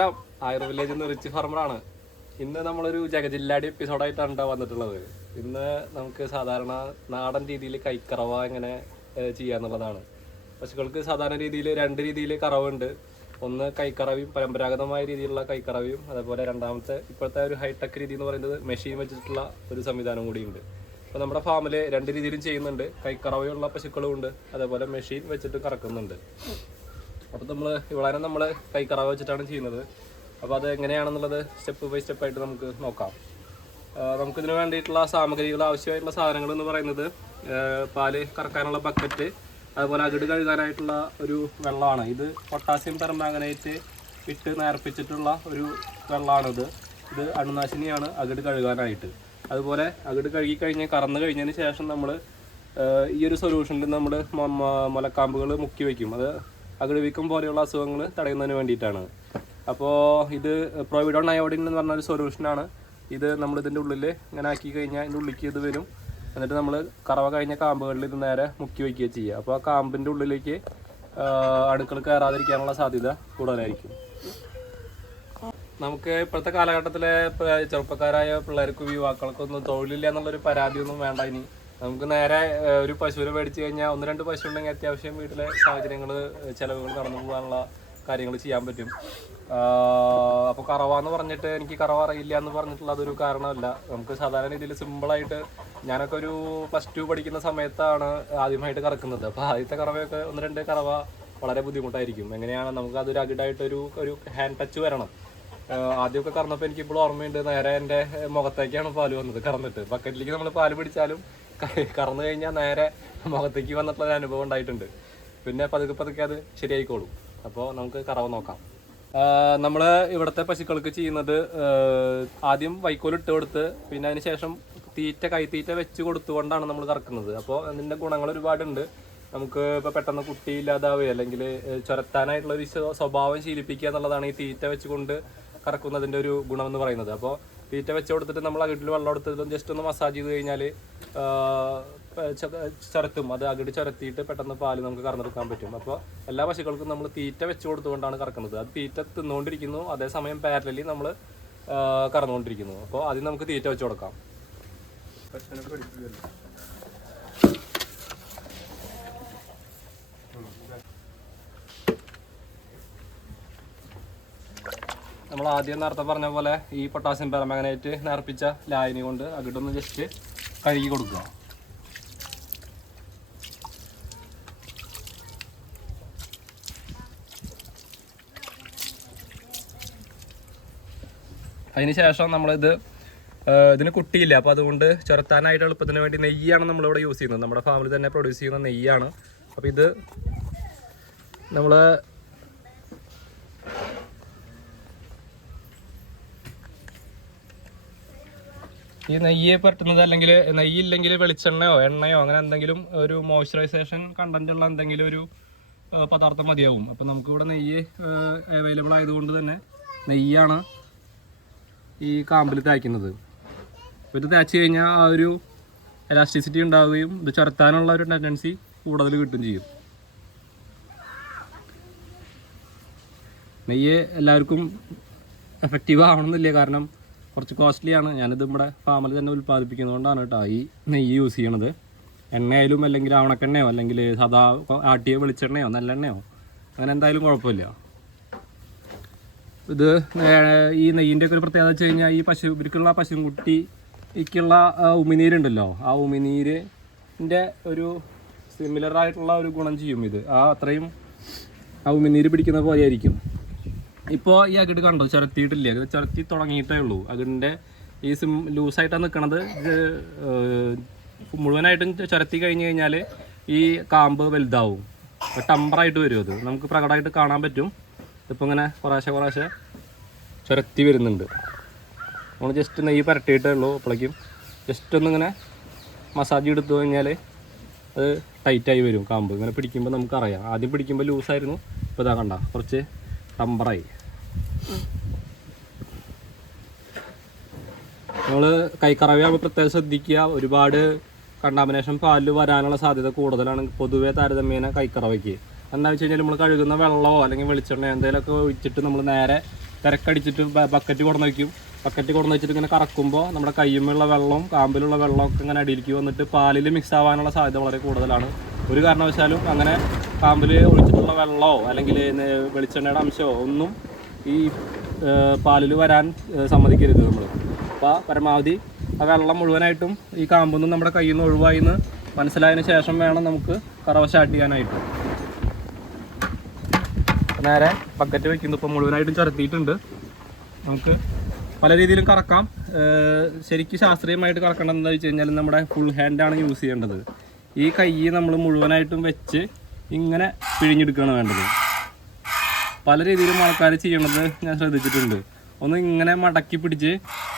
നമസ്കാരം. ആയുർ വില്ലേജിൽ നിന്ന് റിച്ച് ഫാർമറാണ്. ഇന്ന് നമ്മളൊരു ജഗജില്ലാടി എപ്പിസോഡായിട്ടാണ് വന്നിട്ടുള്ളത്. ഇന്ന് നമുക്ക് സാധാരണ നാടൻ രീതിയിൽ കൈക്കറവ എങ്ങനെ ചെയ്യാന്നുള്ളതാണ്. പശുക്കൾക്ക് സാധാരണ രീതിയിൽ രണ്ട് രീതിയിൽ കറവുണ്ട്. ഒന്ന് കൈക്കറവയും പരമ്പരാഗതമായ രീതിയിലുള്ള കൈക്കറവയും, അതേപോലെ രണ്ടാമത്തെ ഇപ്പോഴത്തെ ഒരു ഹൈടെക് രീതി എന്ന് പറയുന്നത് മെഷീൻ വെച്ചിട്ടുള്ള ഒരു സംവിധാനം കൂടിയുണ്ട്. അപ്പോൾ നമ്മുടെ ഫാമിൽ രണ്ട് രീതിയിലും ചെയ്യുന്നുണ്ട്. കൈക്കറവയുള്ള പശുക്കളും ഉണ്ട്, അതേപോലെ മെഷീൻ വെച്ചിട്ട് കറക്കുന്നുണ്ട്. അപ്പോൾ നമ്മൾ കൈക്കറവ വെച്ചിട്ടാണ് ചെയ്യുന്നത്. അപ്പോൾ അത് എങ്ങനെയാണെന്നുള്ളത് സ്റ്റെപ്പ് ബൈ സ്റ്റെപ്പായിട്ട് നമുക്ക് നോക്കാം. നമുക്കിതിന് വേണ്ടിയിട്ടുള്ള സാമഗ്രികൾ, ആവശ്യമായിട്ടുള്ള സാധനങ്ങൾ എന്ന് പറയുന്നത് പാല് കറക്കാനുള്ള ബക്കറ്റ്, അതുപോലെ അകിട് കഴുകാനായിട്ടുള്ള ഒരു വെള്ളമാണ്. ഇത് പൊട്ടാസ്യം പെർമാംഗനേറ്റ് ഇട്ട് നേർപ്പിച്ചിട്ടുള്ള ഒരു വെള്ളമാണിത്. ഇത് അണുനാശിനിയാണ് അകിട് കഴുകാനായിട്ട്. അതുപോലെ അകിട് കഴുകി കറന്നു കഴിഞ്ഞതിന് ശേഷം നമ്മൾ ഈ ഒരു സൊല്യൂഷനിൽ നമ്മൾ മുലക്കാമ്പുകൾ മുക്കി വയ്ക്കും. അത് അകിട് വീക്കം പോലെയുള്ള അസുഖങ്ങൾ തടയുന്നതിന് വേണ്ടിയിട്ടാണ്. അപ്പോൾ ഇത് പ്രൊവിഡോൺ അയോഡിൻ എന്ന് പറഞ്ഞൊരു സൊല്യൂഷനാണ്. ഇത് നമ്മളിതിൻ്റെ ഉള്ളിൽ ഇങ്ങനെ ആക്കി കഴിഞ്ഞാൽ ഇതിൻ്റെ ഉള്ളിലേക്ക് ഇത് വരും. എന്നിട്ട് നമ്മൾ കറവ കഴിഞ്ഞ കാമ്പുകളിൽ ഇത് നേരെ മുക്കി വയ്ക്കുക ചെയ്യുക. അപ്പോൾ ആ കാമ്പിൻ്റെ ഉള്ളിലേക്ക് അണുക്കൾ കയറാതിരിക്കാനുള്ള സാധ്യത കൂടുതലായിരിക്കും. നമുക്ക് ഇപ്പോഴത്തെ കാലഘട്ടത്തിലെ ചെറുപ്പക്കാരായ പിള്ളേർക്കും യുവാക്കൾക്കൊന്നും തൊഴിലില്ല എന്നുള്ളൊരു പരാതിയൊന്നും വേണ്ട. ഇനി നമുക്ക് നേരെ ഒരു പശുവിനെ മേടിച്ച് കഴിഞ്ഞാൽ 1-2 പശു ഉണ്ടെങ്കിൽ അത്യാവശ്യം വീട്ടിലെ സാഹചര്യങ്ങൾ, ചിലവുകൾ കടന്നു പോകാനുള്ള കാര്യങ്ങൾ ചെയ്യാൻ പറ്റും. അപ്പോൾ കറവ എന്ന് പറഞ്ഞിട്ട് എനിക്ക് കറവ അറിയില്ല എന്ന് പറഞ്ഞിട്ടുള്ള അതൊരു കാരണമല്ല. നമുക്ക് സാധാരണ രീതിയിൽ സിമ്പിളായിട്ട്, ഞാനൊക്കെ ഒരു +2 പഠിക്കുന്ന സമയത്താണ് ആദ്യമായിട്ട് കറക്കുന്നത്. അപ്പോൾ ആദ്യത്തെ കറവയൊക്കെ 1-2 കറവ വളരെ ബുദ്ധിമുട്ടായിരിക്കും. എങ്ങനെയാണ് നമുക്ക് അതൊരു അകിടായിട്ടൊരു ഹാൻഡ് ടച്ച് വരണം. ആദ്യമൊക്കെ കറന്നപ്പോൾ എനിക്കിപ്പോൾ ഓർമ്മയുണ്ട്, നേരെ എൻ്റെ മുഖത്തേക്കാണ് പാല് വന്നത്. കറന്നിട്ട് ബക്കറ്റിലേക്ക് നമ്മൾ പാല് പിടിച്ചാലും കറന്നു കഴിഞ്ഞാൽ നേരെ മുഖത്തേക്ക് വന്നിട്ടുള്ള അനുഭവം ഉണ്ടായിട്ടുണ്ട്. പിന്നെ പതുക്കെ അത് ശരിയായിക്കോളും. അപ്പോൾ നമുക്ക് കറവ നോക്കാം. നമ്മൾ ഇവിടുത്തെ പശുക്കൾക്ക് ചെയ്യുന്നത് ആദ്യം വൈക്കോലിട്ട് കൊടുത്ത്, പിന്നെ അതിന് ശേഷം കൈത്തീറ്റ വെച്ച് കൊടുത്തുകൊണ്ടാണ് നമ്മൾ കറക്കുന്നത്. അപ്പോൾ അതിൻ്റെ ഗുണങ്ങൾ ഒരുപാടുണ്ട്. നമുക്ക് ഇപ്പോൾ പെട്ടെന്ന് കുട്ടിയില്ലാതാവുക, അല്ലെങ്കിൽ ചുരത്താനായിട്ടുള്ളൊരു സ്വഭാവം ശീലിപ്പിക്കുക എന്നുള്ളതാണ് ഈ തീറ്റ വെച്ചുകൊണ്ട് കറക്കുന്നതിൻ്റെ ഒരു ഗുണമെന്ന് പറയുന്നത്. അപ്പോൾ തീറ്റ വെച്ച് കൊടുത്തിട്ട് നമ്മൾ അകിടിൽ വെള്ളം എടുത്തിട്ട് ജസ്റ്റ് ഒന്ന് മസാജ് ചെയ്ത് കഴിഞ്ഞാൽ ചുരത്തും. അത് അകിട് ചുരത്തിയിട്ട് പെട്ടെന്ന് പാല് നമുക്ക് കറന്നെടുക്കാൻ പറ്റും. അപ്പോൾ എല്ലാ പശുക്കൾക്കും നമ്മൾ തീറ്റ വെച്ച് കൊടുത്തുകൊണ്ടാണ് കറക്കുന്നത്. അത് തീറ്റ തിന്നുകൊണ്ടിരിക്കുന്നു, അതേസമയം പാരലലി നമ്മൾ കറന്നുകൊണ്ടിരിക്കുന്നു. അപ്പോൾ ആദ്യം നമുക്ക് തീറ്റ വെച്ച് കൊടുക്കാം. നമ്മൾ ആദ്യം നേരത്തെ പറഞ്ഞ പോലെ ഈ പൊട്ടാസ്യം പെർമാംഗനേറ്റ് നേർപ്പിച്ച ലായനി കൊണ്ട് അകിടൊന്ന് ജസ്റ്റ് കഴുകി കൊടുക്കുക. അതിനുശേഷം ഇതിന് കുട്ടിയില്ല, അപ്പോൾ അതുകൊണ്ട് ചുരത്താനായിട്ട് എളുപ്പത്തിന് വേണ്ടി നെയ്യാണ് നമ്മളിവിടെ യൂസ് ചെയ്യുന്നത്. നമ്മുടെ ഫാമിൽ തന്നെ പ്രൊഡ്യൂസ് ചെയ്യുന്ന നെയ്യാണ്. അപ്പോൾ ഇത് നമ്മൾ ഈ നെയ്യ് പറ്റുന്നത്, അല്ലെങ്കിൽ നെയ്യില്ലെങ്കിൽ വെളിച്ചെണ്ണയോ എണ്ണയോ അങ്ങനെ എന്തെങ്കിലും ഒരു മോയ്സ്ചറൈസേഷൻ കണ്ടന്റ് ഉള്ള എന്തെങ്കിലും ഒരു പദാർത്ഥം മതിയാവും. അപ്പോൾ നമുക്കിവിടെ നെയ്യ് അവൈലബിൾ ആയതുകൊണ്ട് തന്നെ നെയ്യാണ് ഈ കാമ്പിൽ തേക്കുന്നത്. അപ്പോൾ ഇത് തേച്ച് കഴിഞ്ഞാൽ ആ ഒരു എലാസ്റ്റിസിറ്റി ഉണ്ടാവുകയും ഇത് ചുരത്താനുള്ള ഒരു ടെൻഡൻസി കൂടുതൽ കിട്ടും ചെയ്യും. നെയ്യ് എല്ലാവർക്കും എഫക്റ്റീവ് ആവണമെന്നില്ല, കാരണം കുറച്ച് കോസ്റ്റ്ലിയാണ്. ഞാനിത് നമ്മുടെ ഫാമിൽ തന്നെ ഉൽപ്പാദിപ്പിക്കുന്നതുകൊണ്ടാണ് കേട്ടോ ഈ നെയ്യ് യൂസ് ചെയ്യണത്. എണ്ണയായാലും അല്ലെങ്കിൽ ആവണക്കെണ്ണയോ അല്ലെങ്കിൽ സാധാ ആട്ടിയ വെളിച്ചെണ്ണയോ നല്ലെണ്ണയോ അങ്ങനെ എന്തായാലും കുഴപ്പമില്ല. ഇത് ഈ നെയ്യിൻ്റെ ഒക്കെ ഒരു പ്രത്യേകത വെച്ച് കഴിഞ്ഞാൽ ഈ ഇവർക്കുള്ള പശുക്കുട്ടിക്കുള്ള ഉമിനീരുണ്ടല്ലോ, ആ ഉമിനീരിൻ്റെ ഒരു സിമിലറായിട്ടുള്ള ഒരു ഗുണം ചെയ്യും ഇത്. അത്രയും ആ ഉമിനീര് പിടിക്കുന്ന പോലെ ആയിരിക്കും. ഇപ്പോൾ ഈ അകിട് കണ്ടോ, ചുരത്തിയിട്ടില്ല, ഇത് ചുരത്തി തുടങ്ങിയിട്ടേ ഉള്ളൂ. അകിടിൻ്റെ ഈ ലൂസായിട്ടാണ് നിൽക്കണത്. ഇത് മുഴുവനായിട്ടും ചുരത്തി കഴിഞ്ഞ് കഴിഞ്ഞാൽ ഈ കാമ്പ് വലുതാവും, ടമ്പറായിട്ട് വരും. അത് നമുക്ക് പ്രകടമായിട്ട് കാണാൻ പറ്റും. ഇപ്പോൾ ഇങ്ങനെ കുറേശ്ശെ ചുരത്തി വരുന്നുണ്ട്. നമ്മൾ ജസ്റ്റ് നെയ്യ് പരട്ടിയിട്ടേ ഉള്ളൂ. അപ്പോഴേക്കും ജസ്റ്റ് ഒന്നിങ്ങനെ മസാജ് എടുത്തു കഴിഞ്ഞാൽ അത് ടൈറ്റായി വരും. കാമ്പ് ഇങ്ങനെ പിടിക്കുമ്പോൾ നമുക്കറിയാം. ആദ്യം പിടിക്കുമ്പോൾ ലൂസായിരുന്നു, ഇപ്പോൾ ഇതാ കണ്ട കുറച്ച് ടമ്പറായി. നമ്മൾ കൈക്കറവയാകുമ്പോൾ പ്രത്യേകം ശ്രദ്ധിക്കുക. ഒരുപാട് കണ്ടാമിനേഷൻ പാലിൽ വരാനുള്ള സാധ്യത കൂടുതലാണ് പൊതുവേ താരതമ്യേന കൈക്കറവയ്ക്ക്. എന്താണെന്ന് വെച്ച് കഴിഞ്ഞാൽ നമ്മൾ കഴുകുന്ന വെള്ളമോ അല്ലെങ്കിൽ വെളിച്ചെണ്ണയോ എന്തെങ്കിലുമൊക്കെ ഒഴിച്ചിട്ട് നമ്മൾ നേരെ തിരക്കടിച്ചിട്ട് ബക്കറ്റ് കൊണ്ടുവന്ന് വയ്ക്കും. ബക്കറ്റ് കൊണ്ടുവന്ന് വെച്ചിട്ട് ഇങ്ങനെ കറക്കുമ്പോൾ നമ്മുടെ കയ്യുമുള്ള വെള്ളവും കാമ്പിലുള്ള വെള്ളമൊക്കെ ഇങ്ങനെ അടിയിലേക്ക് വന്നിട്ട് പാലിൽ മിക്സ് ആവാനുള്ള സാധ്യത വളരെ കൂടുതലാണ്. ഒരു കാരണവശാലും അങ്ങനെ കാമ്പിൽ ഒഴിച്ചിട്ടുള്ള വെള്ളമോ അല്ലെങ്കിൽ വെളിച്ചെണ്ണയുടെ അംശമോ ഒന്നും ഈ പാലിൽ വരാൻ സമ്മതിക്കരുത് നമ്മൾ. അപ്പോൾ പരമാവധി ആ വെള്ളം മുഴുവനായിട്ടും ഈ കാമ്പൊന്നും നമ്മുടെ കയ്യിൽ നിന്ന് ഒഴിവായിന്ന് മനസ്സിലായതിന് ശേഷം വേണം നമുക്ക് കറവ സ്റ്റാർട്ട് ചെയ്യാനായിട്ട്. നേരെ ബക്കറ്റ് വയ്ക്കുന്നു. ഇപ്പോൾ മുഴുവനായിട്ടും ചുരത്തിയിട്ടുണ്ട്. നമുക്ക് പല രീതിയിലും കറക്കാം. ശരിക്കും ശാസ്ത്രീയമായിട്ട് കറക്കണം എന്താ വെച്ച് കഴിഞ്ഞാൽ നമ്മുടെ ഫുൾ ഹാൻഡാണ് യൂസ് ചെയ്യേണ്ടത്. ഈ കൈ നമ്മൾ മുഴുവനായിട്ടും വെച്ച് ഇങ്ങനെ പിഴിഞ്ഞെടുക്കുകയാണ് വേണ്ടത്. പല രീതിയിലും ആൾക്കാർ ചെയ്യണത് ഞാൻ ശ്രദ്ധിച്ചിട്ടുണ്ട്. ഒന്ന് ഇങ്ങനെ മടക്കി പിടിച്ച്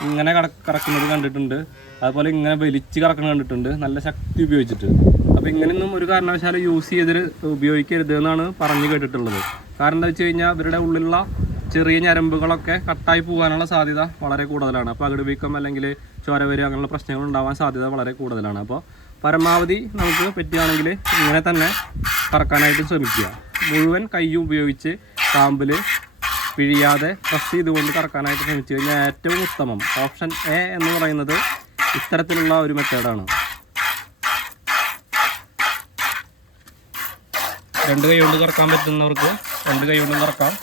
ഇങ്ങനെ കറക്കുന്നത് കണ്ടിട്ടുണ്ട്. അതുപോലെ ഇങ്ങനെ വലിച്ച് കറക്കുന്നത് കണ്ടിട്ടുണ്ട്, നല്ല ശക്തി ഉപയോഗിച്ചിട്ട്. അപ്പോൾ ഇങ്ങനെയൊന്നും ഒരു കാരണവശാലും യൂസ് ചെയ്തിട്ട് ഉപയോഗിക്കരുത് എന്നാണ് പറഞ്ഞു കേട്ടിട്ടുള്ളത്. കാരണം എന്താ വെച്ച് കഴിഞ്ഞാൽ ഇവരുടെ ഉള്ളിലുള്ള ചെറിയ ഞരമ്പുകളൊക്കെ കട്ടായി പോകാനുള്ള സാധ്യത വളരെ കൂടുതലാണ്. അപ്പോൾ അകിട് വീക്കം അല്ലെങ്കിൽ ചോര വരിക അങ്ങനെയുള്ള പ്രശ്നങ്ങൾ ഉണ്ടാവാൻ സാധ്യത വളരെ കൂടുതലാണ്. അപ്പോൾ പരമാവധി നമുക്ക് പറ്റുകയാണെങ്കിൽ ഇങ്ങനെ തന്നെ കറക്കാനായിട്ട് ശ്രമിക്കുക. മുഴുവൻ കൈ ഉപയോഗിച്ച് കാമ്പിൽ പിഴിയാതെ പ്രസ് ചെയ്തുകൊണ്ട് കറക്കാനായിട്ട് ശ്രമിച്ചു കഴിഞ്ഞാൽ ഏറ്റവും ഉത്തമം ഓപ്ഷൻ എ എന്ന് പറയുന്നത് ഇത്തരത്തിലുള്ള ഒരു മെത്തേഡാണ്. രണ്ട് കൈ കൊണ്ട് കറക്കാൻ പറ്റുന്നവർക്ക് രണ്ട് കൈ കൊണ്ടും കറക്കാം.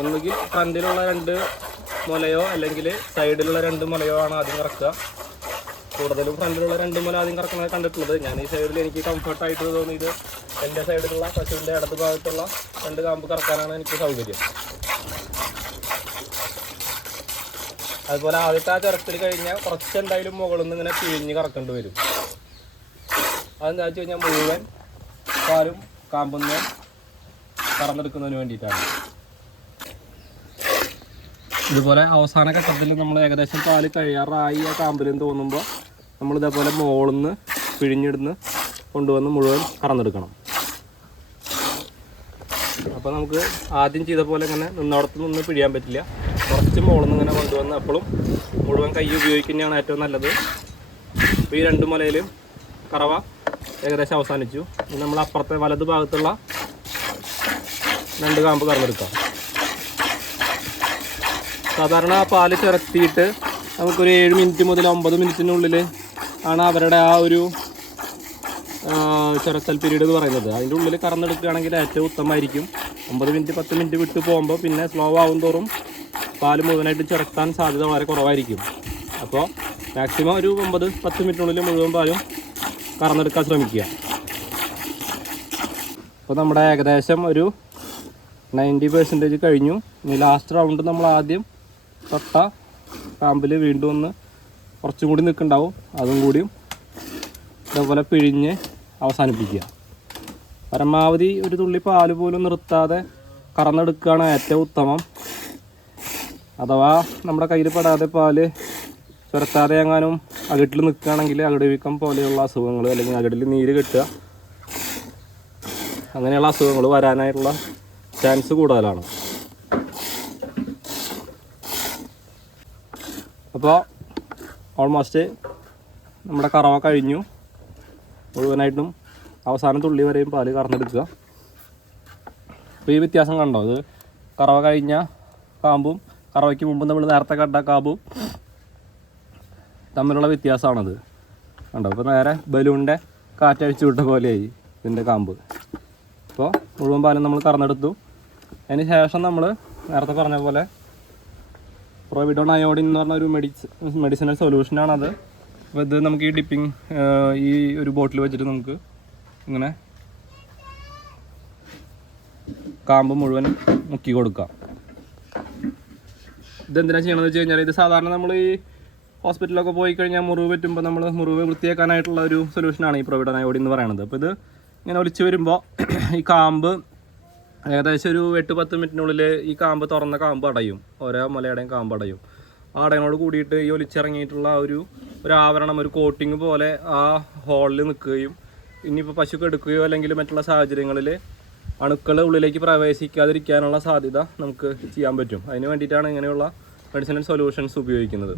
ഒന്നുകിൽ ഫ്രണ്ടിലുള്ള രണ്ട് മുലയോ അല്ലെങ്കിൽ സൈഡിലുള്ള രണ്ട് മുലയോ ആണ് ആദ്യം കറക്കുക. കൂടുതലും ഫ്രണ്ടിലുള്ള രണ്ട് മുല ആദ്യം കറക്കുന്നത് കണ്ടിട്ടുള്ളത്. ഞാൻ ഈ സൈഡിൽ എനിക്ക് കംഫർട്ടായിട്ട് തോന്നിയത് എൻ്റെ സൈഡിലുള്ള പശുവിൻ്റെ ഇടത് ഭാഗത്തുള്ള രണ്ട് കാമ്പ് കറക്കാനാണ് എനിക്ക് സൗകര്യം. അതുപോലെ ആദ്യത്തെ ആ ചുരത്തിൽ കഴിഞ്ഞാൽ കുറച്ച് എന്തായാലും മുകളിൽ നിന്ന് ഇങ്ങനെ പിഴിഞ്ഞ് കറക്കേണ്ടി വരും. അതെന്താ വെച്ച് കഴിഞ്ഞാൽ മുഴുവൻ പാലും കാമ്പൊന്ന് കറന്നെടുക്കുന്നതിന് വേണ്ടിയിട്ടാണ്. ഇതുപോലെ അവസാന ഘട്ടത്തിൽ നമ്മൾ ഏകദേശം പാല് കഴിയാറായി ആ കാമ്പിലെന്ന് തോന്നുമ്പോൾ നമ്മൾ ഇതേപോലെ മുകളിൽ നിന്ന് പിഴിഞ്ഞിടുന്ന് കൊണ്ടുവന്ന് മുഴുവൻ കറന്നെടുക്കണം. അപ്പോൾ നമുക്ക് ആദ്യം ചെയ്ത പോലെ ഇങ്ങനെ നിന്നോടത്ത് നിന്ന് പിഴിയാൻ പറ്റില്ല. കുറച്ച് മുകളിൽ നിന്ന് ഇങ്ങനെ കൊണ്ടുവന്ന് അപ്പോഴും മുഴുവൻ കൈ ഉപയോഗിക്കുന്നതാണ് ഏറ്റവും നല്ലത്. അപ്പോൾ ഈ രണ്ട് മുലയിലും കറവ ഏകദേശം അവസാനിച്ചു. ഇനി നമ്മൾ അപ്പുറത്തെ വലത് ഭാഗത്തുള്ള രണ്ട് കാമ്പ് കറന്നെടുക്കാം. സാധാരണ പാല് ചുരത്തിയിട്ട് നമുക്കൊരു 7 മിനിറ്റ് മുതൽ 9 മിനിറ്റിനുള്ളിൽ ആണ് അവരുടെ ആ ഒരു ചുരത്തൽ പീരീഡ് എന്ന് പറയുന്നത്. അതിൻ്റെ ഉള്ളിൽ കറന്നെടുക്കുകയാണെങ്കിൽ ഏറ്റവും ഉത്തമമായിരിക്കും. 9 മിനിറ്റ് 10 മിനിറ്റ് വിട്ട് പോകുമ്പോൾ പിന്നെ സ്ലോ ആവും തോറും പാല് മുഴുവനായിട്ട് ചുരത്താൻ സാധ്യത വളരെ കുറവായിരിക്കും. അപ്പോൾ മാക്സിമം ഒരു 9-10 മിനിറ്റിനുള്ളിൽ മുഴുവൻ പാലും കറന്നെടുക്കാൻ ശ്രമിക്കുക. അപ്പോൾ നമ്മുടെ ഏകദേശം ഒരു 90% കഴിഞ്ഞു. ഇനി ലാസ്റ്റ് റൗണ്ട് നമ്മൾ ആദ്യം തൊട്ട കാമ്പിൽ വീണ്ടും ഒന്ന് കുറച്ചും കൂടി നിൽക്കുന്നുണ്ടാവും. അതും കൂടിയും ഇതേപോലെ പിഴിഞ്ഞ് അവസാനിപ്പിക്കുക. പരമാവധി ഒരു തുള്ളി പാല് പോലും നിർത്താതെ കറന്നെടുക്കുകയാണ് ഏറ്റവും ഉത്തമം. അഥവാ നമ്മുടെ കയ്യിൽ പെടാതെ പാല് ചുരത്താതെ എങ്ങാനും അകിട്ടിൽ നിൽക്കുകയാണെങ്കിൽ അകിട് വീക്കം പോലെയുള്ള അസുഖങ്ങൾ അല്ലെങ്കിൽ അകിടിൽ നീര് കെട്ടുക അങ്ങനെയുള്ള അസുഖങ്ങൾ വരാനായിട്ടുള്ള ചാൻസ് കൂടുതലാണ്. അപ്പോൾ ഓൾമോസ്റ്റ് നമ്മുടെ കറവ കഴിഞ്ഞു. മുഴുവനായിട്ടും അവസാനം തുള്ളി വരെയും പാല് കറന്നെടുക്കുക. അപ്പോൾ ഈ വ്യത്യാസം കണ്ടോ? ഇത് കറവ കഴിഞ്ഞ കാമ്പും കറവയ്ക്ക് മുമ്പ് നമ്മൾ നേരത്തെ കണ്ട കാമ്പും തമ്മിലുള്ള വ്യത്യാസമാണത്. കണ്ടോ? അപ്പോൾ നേരെ ബലൂണിൻ്റെ കാറ്റഴിച്ചു വിട്ട പോലെയായി ഇതിൻ്റെ കാമ്പ്. അപ്പോൾ മുഴുവൻ പാലും നമ്മൾ കറന്നെടുത്തു. അതിന് ശേഷം നമ്മൾ നേരത്തെ പറഞ്ഞ പോലെ പ്രൊവിഡോൺ അയോഡിൻ എന്ന് പറഞ്ഞ ഒരു മെഡിസിനൽ സൊല്യൂഷനാണത്. അപ്പോൾ ഇത് നമുക്ക് ഈ ഡിപ്പിങ് ഈ ഒരു ബോട്ടിൽ വെച്ചിട്ട് നമുക്ക് ഇങ്ങനെ കാമ്പ് മുഴുവൻ മുക്കി കൊടുക്കാം. ഇതെന്തിനാണ് ചെയ്യണമെന്ന് വെച്ച് കഴിഞ്ഞാൽ ഇത് സാധാരണ നമ്മൾ ഈ ഹോസ്പിറ്റലിലൊക്കെ പോയി കഴിഞ്ഞാൽ മുറിവ് പറ്റുമ്പോൾ നമ്മൾ മുറിവ് വൃത്തിയാക്കാനായിട്ടുള്ള ഒരു സൊല്യൂഷനാണ് ഈ പ്രൊവിഡോൺ അയോഡിൻ എന്ന് പറയുന്നത്. അപ്പോൾ ഇത് ഇങ്ങനെ ഒലിച്ച് വരുമ്പോൾ ഈ കാമ്പ് ഏകദേശം ഒരു 8-10 മിനിറ്റിനുള്ളിൽ ഈ കാമ്പ് തുറന്ന കാമ്പ് അടയും. ഓരോ മുലയുടെയും കാമ്പ് അടയും. ആ അടയോട് കൂടിയിട്ട് ഈ ഒലിച്ചിറങ്ങിയിട്ടുള്ള ഒരു ആവരണം, ഒരു കോട്ടിങ് പോലെ ആ ഹോളിൽ നിൽക്കുകയും ഇനിയിപ്പോൾ പശുക്ക് എടുക്കുകയോ അല്ലെങ്കിൽ മറ്റുള്ള സാഹചര്യങ്ങളിൽ അണുക്കൾ ഉള്ളിലേക്ക് പ്രവേശിക്കാതിരിക്കാനുള്ള സാധ്യത നമുക്ക് ചെയ്യാൻ പറ്റും. അതിന് വേണ്ടിയിട്ടാണ് ഇങ്ങനെയുള്ള മെഡിസിനൽ സൊല്യൂഷൻസ് ഉപയോഗിക്കുന്നത്.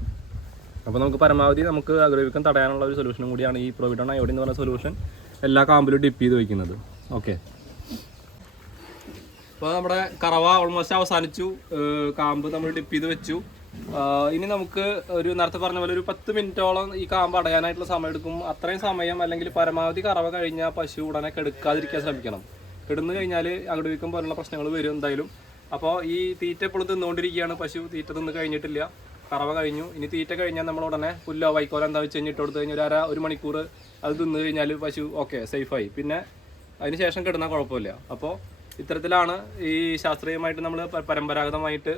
അപ്പോൾ നമുക്ക് പരമാവധി നമുക്ക് അഗ്രവീക്കം തടയാനുള്ള ഒരു സൊല്യൂഷനും കൂടിയാണ് ഈ പ്രൊവിഡോൺ അയോഡിൻ എന്ന് പറഞ്ഞ സൊല്യൂഷൻ എല്ലാ കാമ്പിലും ഡിപ്പ് ചെയ്ത് വയ്ക്കുന്നത്. ഓക്കെ, അപ്പോൾ നമ്മുടെ കറവ ഓൾമോസ്റ്റ് അവസാനിച്ചു. കാമ്പ് നമ്മൾ ഡിപ്പ് ചെയ്ത് വെച്ചു. ഇനി നമുക്ക് ഒരു നേരത്തെ പറഞ്ഞ പോലെ ഒരു 10 മിനിറ്റോളം ഈ കാമ്പ് അടയാനായിട്ടുള്ള സമയം എടുക്കും. അത്രയും സമയം അല്ലെങ്കിൽ പരമാവധി കറവ കഴിഞ്ഞാൽ പശു ഉടനെ കെടുക്കാതിരിക്കാൻ ശ്രമിക്കണം. കിടന്നു കഴിഞ്ഞാൽ അകിടുവീക്കം പോലുള്ള പ്രശ്നങ്ങൾ വരും എന്തായാലും. അപ്പോൾ ഈ തീറ്റ എപ്പോഴും തിന്നുകൊണ്ടിരിക്കുകയാണ്. പശു തീറ്റ തിന്ന് കഴിഞ്ഞിട്ടില്ല, കറവ കഴിഞ്ഞു. ഇനി തീറ്റ കഴിഞ്ഞാൽ നമ്മൾ ഉടനെ പുല്ലോ വൈക്കോലോ എന്താ വെച്ച് കഴിഞ്ഞിട്ട് കൊടുത്തു കഴിഞ്ഞാൽ ഒരു മണിക്കൂർ അത് തിന്നു കഴിഞ്ഞാൽ പശു ഓക്കെ സേഫായി. പിന്നെ അതിന് ശേഷം കിടന്നാൽ കുഴപ്പമില്ല. അപ്പോൾ ഇത്തരത്തിലാണ് ഈ ശാസ്ത്രീയമായിട്ട് നമ്മൾ പരമ്പരാഗതമായിട്ട്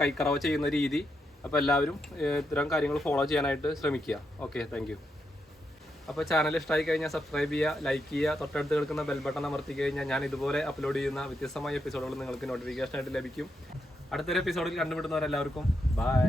കൈക്കറവ ചെയ്യുന്ന രീതി. അപ്പോൾ എല്ലാവരും ഇത്തരം കാര്യങ്ങൾ ഫോളോ ചെയ്യാനായിട്ട് ശ്രമിക്കുക. Okay, thank you. അപ്പോൾ ചാനൽ ഇഷ്ടമായി കഴിഞ്ഞാൽ സബ്സ്ക്രൈബ് ചെയ്യുക, ലൈക്ക് ചെയ്യുക, തൊട്ടടുത്ത് കിടക്കുന്ന ബെൽ ബട്ടൺ അമർത്തി കഴിഞ്ഞാൽ ഞാൻ ഇതുപോലെ അപ്ലോഡ് ചെയ്യുന്ന വ്യത്യസ്തമായ എപ്പിസോഡുകൾ നിങ്ങൾക്ക് നോട്ടിഫിക്കേഷൻ ആയിട്ട് ലഭിക്കും. അടുത്തൊരു എപ്പിസോഡിൽ കണ്ടുപിടുന്നവരെല്ലാവർക്കും ബൈ.